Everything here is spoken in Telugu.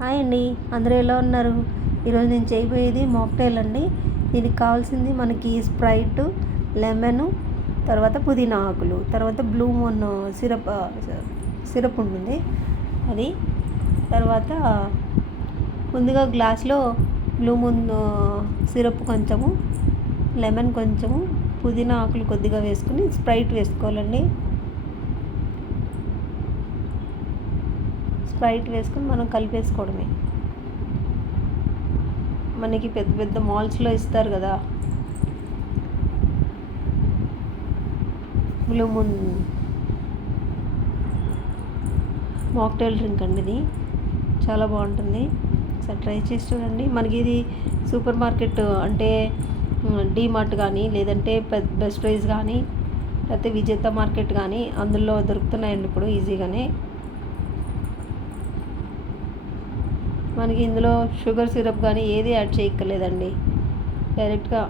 హాయ్ అండి, అందరూ ఎలా ఉన్నారు? ఈరోజు నేను చేయబోయేది మాక్టైల్ అండి. దీనికి కావాల్సింది మనకి స్ప్రైట్, లెమన్, తర్వాత పుదీనా ఆకులు, తర్వాత బ్లూ మూన్ సిరప్ ఉంటుంది అది. తర్వాత ముందుగా గ్లాస్లో బ్లూ మూన్ సిరప్ కొంచెము, లెమన్ కొంచెము, పుదీనా ఆకులు కొద్దిగా వేసుకుని స్ప్రైట్ వేసుకోవాలండి. స్ప్రైట్ వేసుకుని మనం కలిపేసుకోవడమే. మనకి పెద్ద పెద్ద మాల్స్లో ఇస్తారు కదా బ్లూ మూన్ మాక్టైల్ డ్రింక్ అండి. ఇది చాలా బాగుంటుంది, ఒకసారి ట్రై చేసి చూడండి. మనకి ఇది సూపర్ మార్కెట్ అంటే డీమార్ట్ కానీ, లేదంటే బెస్ట్ ప్రైస్ కానీ, లేకపోతే విజేత మార్కెట్ కానీ అందులో దొరుకుతున్నాయండి ఇప్పుడు ఈజీగానే. మనకి ఇందులో షుగర్ సిరప్ కానీ ఏది యాడ్ చేయక్కర్లేదండి, డైరెక్ట్గా